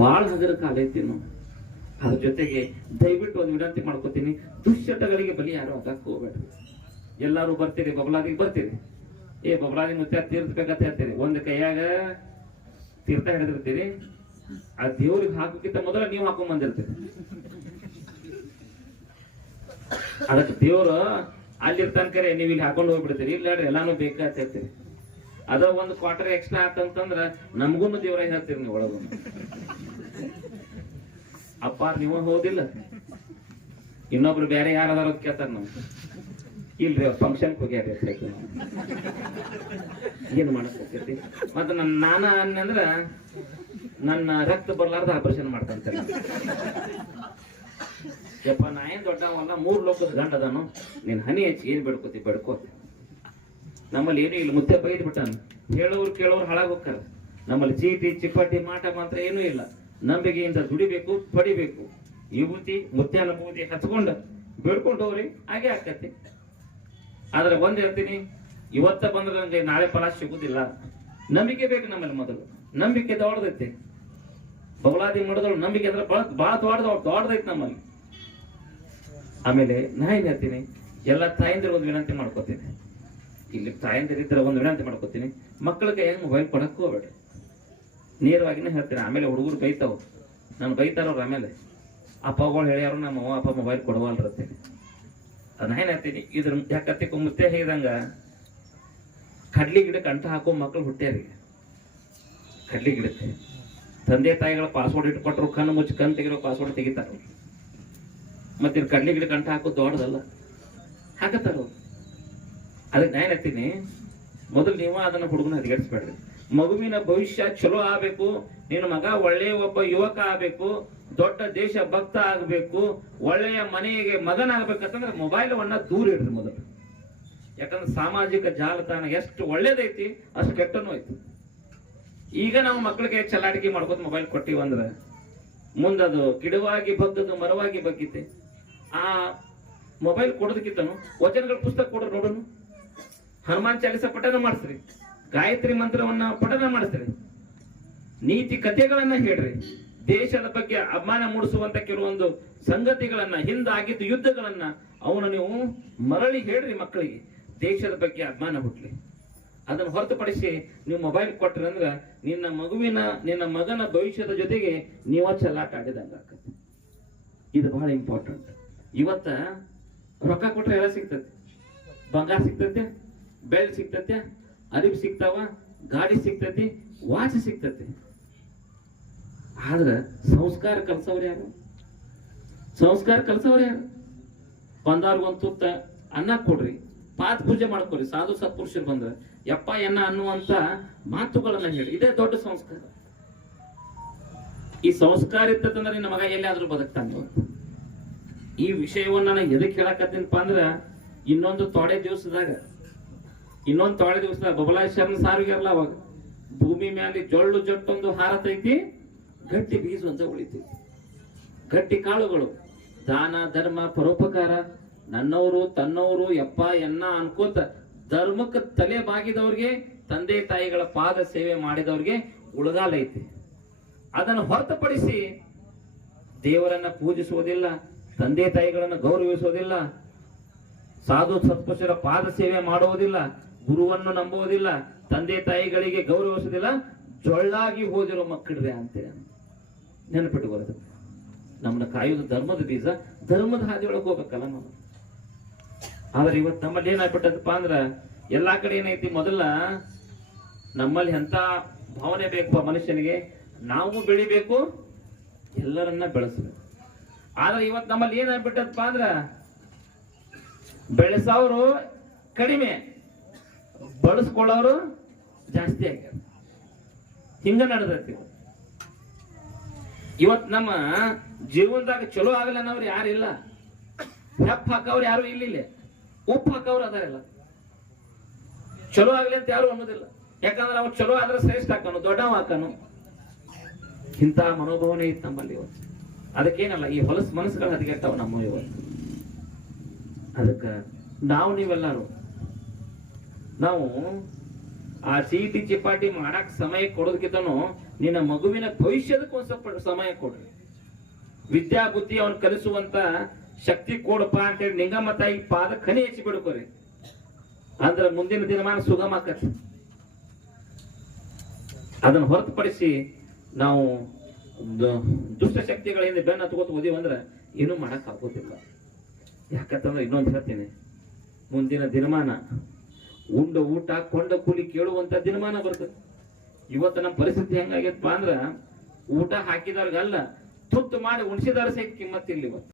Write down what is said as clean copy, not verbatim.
ಬಹಳ ಹಗರ ಕಾಲ ಐತಿ ನಾವು. ಅದ್ರ ಜೊತೆಗೆ ದಯವಿಟ್ಟು ಒಂದು ವಿನಂತಿ ಮಾಡ್ಕೋತೀನಿ, ದುಶ್ಚಟಗಳಿಗೆ ಬಲಿ ಯಾರು ಆಗಕ್ಕೆ ಹೋಗ್ಬೇಡ್ರಿ. ಎಲ್ಲಾರು ಬರ್ತೀರಿ, ಬಬಲಾದಿಗೆ ಬರ್ತೀರಿ, ಬಬಲಾದಿ ಮುತ್ತ ತೀರ್ಥ ಬೇಕಂತ ಹೇಳ್ತೀರಿ, ಒಂದು ಕೈಯಾಗ ತೀರ್ಥ ಹಿಡಿದಿರ್ತೀರಿ, ಆ ದೇವ್ರಿಗೆ ಹಾಕೋಕ್ಕಿಂತ ಮೊದಲ ನೀವು ಹಾಕೊಂಡ್ ಬಂದಿರ್ತೀರಿ. ಅದಕ್ಕೆ ದೇವ್ರು ಅಲ್ಲಿರ್ತಾನ್ಕರೆ ನೀವು ಇಲ್ಲಿ ಹಾಕೊಂಡು ಹೋಗ್ಬಿಡ್ತೀರಿ, ಇಲ್ಲ ಎಲ್ಲಾನು ಬೇಕಂತ ಹೇಳ್ತೀರಿ. ಅದ ಒಂದು ಕ್ವಾರ್ಟರ್ ಎಕ್ಸ್ಟ್ರಾ ಆತಂತಂದ್ರ ನಮ್ಗೂನು ದೇವ್ರ ಹೇಳ್ತೀರಿ ನೀವು ಒಳಗೂ. ಅಪ್ಪ ನೀವು ಹೋದಿಲ್ಲ, ಇನ್ನೊಬ್ರು ಬೇರೆ ಯಾರದಾರ ಕೇಳ್ತಾರ ನಾವು, ಇಲ್ರಿ ಅವ್ರ ಫಂಕ್ಷನ್ ಹೋಗ್ಯಾರ ಏನ್ ಮಾಡಕ್ ಮತ್ತ ನಾನ ಅನ್ನಂದ್ರ ನನ್ನ ರಕ್ತ ಬರ್ಲಾರ್ದ ಆಪರೇಷನ್ ಮಾಡ್ತಂತೇನೆ. ಯಪ್ಪ ನಾ ಏನ್ ದೊಡ್ಡವಲ್ಲ, 3 ಲೋಕದ ಗಂಡ ಅದಾನು, ನೀನ್ ಹನಿ ಹಚ್ಚಿ ಏನ್ ಬೆಡ್ಕೋತಿ ಬೆಡ್ಕೋ. ನಮ್ಮಲ್ಲಿ ಏನು ಇಲ್ಲ, ಮುತ್ತೆ ಬೈದ್ ಬಿಟ್ಟಾನ, ಹೇಳೋರು ಕೇಳೋರು ಹಾಳಾಗ್ ಹೋಗ್ತಾರ. ನಮ್ಮಲ್ಲಿ ಚೀಟಿ ಚಿಪ್ಪಟ್ಟಿ ಮಾಟ ಮಾತ್ರ ಏನೂ ಇಲ್ಲ. ನಂಬಿಕೆಯಿಂದ ದುಡಿಬೇಕು, ಪಡಿಬೇಕು. ವಿಭೂತಿ ಮುತ್ಯಾನ ಬೂದಿ ಹಚ್ಕೊಂಡು ಬೇಡ್ಕೊಂಡು ಹೋಗ್ರಿ, ಹಾಗೆ ಆಕತಿ. ಆದ್ರೆ ಒಂದ್ ಹೇಳ್ತೀನಿ, ಇವತ್ತ ಬಂದ್ರೆ ನಂಗೆ ನಾಳೆ ಫಲ ಸಿಗುದಿಲ್ಲ. ನಂಬಿಕೆ ಬೇಕು ನಮ್ಮಲ್ಲಿ. ಮೊದಲು ನಂಬಿಕೆ ದೊಡ್ಡದೈತಿ. ಬಬಲಾದಿ ಮಾಡಿದಳು ನಂಬಿಕೆ ಅಂದ್ರೆ ಬಹಳ ದೊಡ್ಡದೈತಿ ನಮ್ಮಲ್ಲಿ. ಆಮೇಲೆ ನಾ ಏನ್ ಹೇಳ್ತೀನಿ, ಎಲ್ಲ ತಾಯಂದಿರ ಒಂದು ವಿನಂತಿ ಮಾಡ್ಕೋತೀನಿ. ಇಲ್ಲಿ ತಾಯಂದಿರಿದ್ರೆ ಒಂದು ವಿನಂತಿ ಮಾಡ್ಕೋತೀನಿ, ಮಕ್ಕಳ ಕೈಯಾಗ ಮೊಬೈಲ್ ಕೊಡಕ್ ಹೋಗ್ಬೇಡ್ರಿ. ನೇರವಾಗಿನೇ ಹೇಳ್ತೀನಿ. ಆಮೇಲೆ ಹುಡುಗರು ಬೈತಾವ, ನಾನು ಬೈತಾರವ್ರು. ಆಮೇಲೆ ಅಪ್ಪಗಳು ಹೇಳ್ಯಾರು, ನಮ್ಮ ಅಪ್ಪ ಮೊಬೈಲ್ ಕೊಡವಲ್ರತ್ತೀನಿ. ಅದನ್ನ ಏನ್ ಹೇಳ್ತೀನಿ, ಇದ್ರ ಯಾಕತ್ತಿ ಮುತ್ತೆ ಹೇಳಿದಂಗ ಕಡ್ಲಿ ಗಿಡಕ್ಕೆ ಅಂಟ ಹಾಕೋ ಮಕ್ಕಳು ಹುಟ್ಟ್ಯಾರಿ. ಕಡ್ಲಿ ಗಿಡಕ್ಕೆ ತಂದೆ ತಾಯಿಗಳ ಪಾಸ್ವರ್ಡ್ ಇಟ್ಕೊಟ್ರು, ಕಣ್ಣು ಮುಚ್ಚಿ ಕಣ್ ತೆಗಿರೋ ಪಾಸ್ವರ್ಡ್ ತೆಗಿತಾರ. ಮತ್ತೆ ಕಡ್ಲಿ ಗಿಡಕ್ಕೆ ಅಂಟ ಹಾಕೋದು ದೊಡ್ಡದಲ್ಲ, ಹಾಕತ್ತಾರ. ಅದಕ್ಕೆ ನಾನು ಹೇಳ್ತೀನಿ, ಮೊದಲು ನೀವು ಅದನ್ನ ಹುಡುಗನ ಹದಿಗೆಡಿಸ್ಬೇಡ್ರಿ. ಮಗುವಿನ ಭವಿಷ್ಯ ಚಲೋ ಆಗ್ಬೇಕು, ನಿನ್ನ ಮಗ ಒಳ್ಳೆಯ ಒಬ್ಬ ಯುವಕ ಆಗ್ಬೇಕು, ದೊಡ್ಡ ದೇಶ ಭಕ್ತ ಆಗ್ಬೇಕು, ಒಳ್ಳೆಯ ಮನೆಗೆ ಮಗನಾಗ್ಬೇಕಂತಂದ್ರೆ ಮೊಬೈಲವನ್ನ ದೂರ ಇಡ್ರಿ ಮೊದಲು. ಯಾಕಂದ್ರೆ ಸಾಮಾಜಿಕ ಜಾಲತಾಣ ಎಷ್ಟು ಒಳ್ಳೇದೈತಿ ಅಷ್ಟು ಕೆಟ್ಟನೂ ಐತಿ. ಈಗ ನಾವು ಮಕ್ಕಳಿಗೆ ಚಲಾಟಿಕೆ ಮಾಡ್ಕೋತ ಮೊಬೈಲ್ ಕೊಟ್ಟಿವಂದ್ರೆ ಮುಂದದು ಗಿಡವಾಗಿ ಬಗ್ಗದು ಮರವಾಗಿ ಬಗ್ಗಿತೆ. ಆ ಮೊಬೈಲ್ ಕೊಡೋದಕ್ಕಿಂತನು ವಚನಗಳ ಪುಸ್ತಕ ಕೊಡ್ರಿ ನೋಡೋನು. ಹನುಮಾನ್ ಚಾಲಿಸ ಪಠನ ಮಾಡಿಸ್ರಿ, ಗಾಯತ್ರಿ ಮಂತ್ರವನ್ನ ಪಠನ ಮಾಡಿಸ್ರಿ, ನೀತಿ ಕಥೆಗಳನ್ನ ಹೇಳ್ರಿ, ದೇಶದ ಬಗ್ಗೆ ಅಭಿಮಾನ ಮೂಡಿಸುವಂತ ಕೆಲವೊಂದು ಸಂಗತಿಗಳನ್ನ, ಹಿಂದಾಗಿದ್ದು ಯುದ್ಧಗಳನ್ನ ಅವನು ನೀವು ಮರಳಿ ಹೇಳ್ರಿ ಮಕ್ಕಳಿಗೆ. ದೇಶದ ಬಗ್ಗೆ ಅಭಿಮಾನ ಹುಟ್ಲಿ. ಅದನ್ನು ಹೊರತುಪಡಿಸಿ ನೀವು ಮೊಬೈಲ್ ಕೊಟ್ರಿ ಅಂದ್ರ ನಿನ್ನ ಮಗನ ಭವಿಷ್ಯದ ಜೊತೆಗೆ ನೀವ ಚೆಲ್ಲಾಟ ಆಡಿದಂಗ ಆಕತಿ. ಇದು ಬಹಳ ಇಂಪಾರ್ಟೆಂಟ್. ಇವತ್ತ ರೊಕ್ಕ ಕೊಟ್ರೆ ಎಲ್ಲ ಸಿಗ್ತತಿ, ಬಂಗಾರ ಸಿಗ್ತತೆ, ಬೆಳ್ಳಿ ಸಿಗ್ತತೆ, ಅರಿವು ಸಿಗ್ತಾವ, ಗಾಡಿ ಸಿಗ್ತತಿ, ವಾಚ್ ಸಿಗ್ತತಿ. ಆದ್ರ ಸಂಸ್ಕಾರ ಕಲ್ಸವ್ರು ಯಾರು? ಸಂಸ್ಕಾರ ಕಲ್ಸವ್ರು ಯಾರು? ಬಂದವ್ರಿಗೊಂದು ತುತ್ತ ಅನ್ನ ಕೊಡ್ರಿ, ಪಾದ ಪೂಜೆ ಮಾಡ್ಕೊರಿ. ಸಾಧು ಸತ್ಪುರುಷರು ಬಂದ್ರೆ ಯಪ್ಪ ಎನ್ನ ಅನ್ನುವಂತ ಮಾತುಗಳನ್ನ ಹೇಳಿ, ಇದೇ ದೊಡ್ಡ ಸಂಸ್ಕಾರ. ಈ ಸಂಸ್ಕಾರ ಇರ್ತಂದ್ರೆ ನಿನ್ನ ಮಗ ಎಲ್ಲಿಯಾದ್ರೂ ಬದುಕ್ತಾನೆ. ಈ ವಿಷಯವನ್ನ ನಾನು ಎದಕ್ಕೆ ಹೇಳಕತ್ತೀನಪ್ಪ ಅಂದ್ರ, ಇನ್ನೊಂದು ತೊಡೆ ದಿವಸದಾಗ ಬಬಲಾಶ್ವರನ ಸಾರಿಗೆಲ್ಲ ಅವಾಗ ಭೂಮಿ ಮ್ಯಾಲೆ ಜೊಳ್ಳು ಜೊಟ್ಟೊಂದು ಹಾರತೈತಿ, ಗಟ್ಟಿ ಬೀಜ ಅಂತ ಉಳಿತೈತಿ. ಗಟ್ಟಿ ಕಾಳುಗಳು ದಾನ ಧರ್ಮ ಪರೋಪಕಾರ, ನನ್ನವರು ತನ್ನವರು ಯಪ್ಪ ಎನ್ನ ಅನ್ಕೋತ ಧರ್ಮಕ್ಕೆ ತಲೆ ಬಾಗಿದವ್ರಿಗೆ, ತಂದೆ ತಾಯಿಗಳ ಪಾದ ಸೇವೆ ಮಾಡಿದವ್ರಿಗೆ ಉಳಗಾಲ ಐತಿ. ಅದನ್ನು ಹೊರತುಪಡಿಸಿ ದೇವರನ್ನ ಪೂಜಿಸುವುದಿಲ್ಲ, ತಂದೆ ತಾಯಿಗಳನ್ನ ಗೌರವಿಸುವುದಿಲ್ಲ, ಸಾಧು ಸತ್ಪುರುಷರ ಪಾದ ಸೇವೆ ಮಾಡುವುದಿಲ್ಲ, ಗುರುವನ್ನು ನಂಬುವುದಿಲ್ಲ, ತಂದೆ ತಾಯಿಗಳಿಗೆ ಗೌರವಿಸುವುದಿಲ್ಲ, ಜೊಳ್ಳಾಗಿ ಹೋದಿರೋ ಮಕ್ಕಳ್ರೆ ಅಂತೇಳಿ ನೆನಪಿಟ್ಟುಕೊಳ್ಳೋದು. ನಮ್ಮನ್ನ ಕಾಯುವುದು ಧರ್ಮದ ಬೀಜ, ಧರ್ಮದ ಹಾದಿಯೊಳಗೆ ಹೋಗ್ಬೇಕಲ್ಲ ನಾವು. ಆದ್ರೆ ಇವತ್ತು ನಮ್ಮಲ್ಲಿ ಏನಾಗ್ಬಿಟ್ಟದಪ್ಪ ಅಂದ್ರ, ಎಲ್ಲಾ ಕಡೆ ಏನೈತಿ, ಮೊದಲ ನಮ್ಮಲ್ಲಿ ಎಂತ ಭಾವನೆ ಬೇಕು ಮನುಷ್ಯನಿಗೆ, ನಾವು ಬೆಳಿಬೇಕು, ಎಲ್ಲರನ್ನ ಬೆಳೆಸಬೇಕು. ಆದ್ರೆ ಇವತ್ತು ನಮ್ಮಲ್ಲಿ ಏನಾಗ್ಬಿಟ್ಟದಪ್ಪ ಅಂದ್ರ, ಬೆಳೆಸೋರು ಕಡಿಮೆ, ಬಳಸ್ಕೊಳ್ಳೋರು ಜಾಸ್ತಿ ಆಗ್ಯಾರ. ಹಿಂಗ ನಡೆದೈತಿ ಇವತ್ ನಮ್ಮ ಜೀವನದಾಗ. ಚಲೋ ಆಗಲ್ಲ ಅನ್ನೋರು ಯಾರಿಲ್ಲ, ಹೆಪ್ಪ ಹಾಕವ್ರು ಯಾರು ಇಲ್ಲ, ಉಪ್ಪು ಹಾಕವ್ರು ಅದಾರಲ್ಲ. ಚಲೋ ಆಗ್ಲಿ ಅಂತ ಯಾರು ಅನ್ನೋದಿಲ್ಲ, ಯಾಕಂದ್ರೆ ಅವ್ರು ಚಲೋ ಆದ್ರೆ ಶ್ರೇಷ್ಠ ಹಾಕನು, ದೊಡ್ಡವ ಹಾಕನು. ಇಂಥ ಮನೋಭಾವನೆ ಇತ್ತು ನಮ್ಮಲ್ಲಿ ಇವತ್ತು. ಅದಕ್ಕೇನಲ್ಲ, ಈ ಹೊಲಸು ಮನಸ್ಸುಗಳು ಹದಗೆಟ್ಟಾವ ನಮ್ಮ ಇವತ್ತು. ಅದಕ್ಕ ನೀವೆಲ್ಲರೂ ನಾವು ಆ ಚೀಟಿ ಚಿಪಾಟಿ ಮಾಡಕ್ ಸಮಯ ಕೊಡೋದಕ್ಕಿಂತನೂ ನಿನ್ನ ಮಗುವಿನ ಭವಿಷ್ಯದಕ್ಕೆ ಒಂದ್ ಸ್ವಲ್ಪ ಸಮಯ ಕೊಡ್ರಿ. ವಿದ್ಯಾ ಬುದ್ಧಿ ಅವನ್ ಕಲಿಸುವಂತ ಶಕ್ತಿ ಕೊಡಪ್ಪ ಅಂತೇಳಿ ನಿಂಗಮ್ಮ ತಾಯಿ ಪಾದಕ್ಕೆ ಹನಿ ಹೆಚ್ಚಿ ಬಿಡ್ಕೋರಿ. ಅಂದ್ರ ಮುಂದಿನ ದಿನಮಾನ ಸುಗಮ ಆಕತಿ. ಅದನ್ನು ಹೊರತುಪಡಿಸಿ ನಾವು ದುಷ್ಟ ಶಕ್ತಿಗಳಿಂದ ಬೆನ್ನ ಹತ್ಕೋತ ಹೋದಿವಂದ್ರ ಏನೂ ಮಾಡಕ್ ಆಗೋದಿಲ್ಲ. ಯಾಕಂತಂದ್ರೆ ಇನ್ನೊಂದು ಹೇಳ್ತೀನಿ, ಮುಂದಿನ ದಿನಮಾನ ಉಂಡ ಊಟ ಕೊಂಡ ಕೂಲಿ ಕೇಳುವಂತ ದಿನಮಾನ ಬರ್ತದೆ. ಇವತ್ತು ನಮ್ಮ ಪರಿಸ್ಥಿತಿ ಹೆಂಗಾಗೈತಪ್ಪ ಅಂದ್ರ ಊಟ ಹಾಕಿದವ್ರಿಗಲ್ಲ, ತುತ್ತು ಮಾಡಿ ಉಣಿಸಿದವ್ರ ಸಹಿತ ಕಿಮ್ಮತ್ತಿಲ್ಲ ಇವತ್ತು.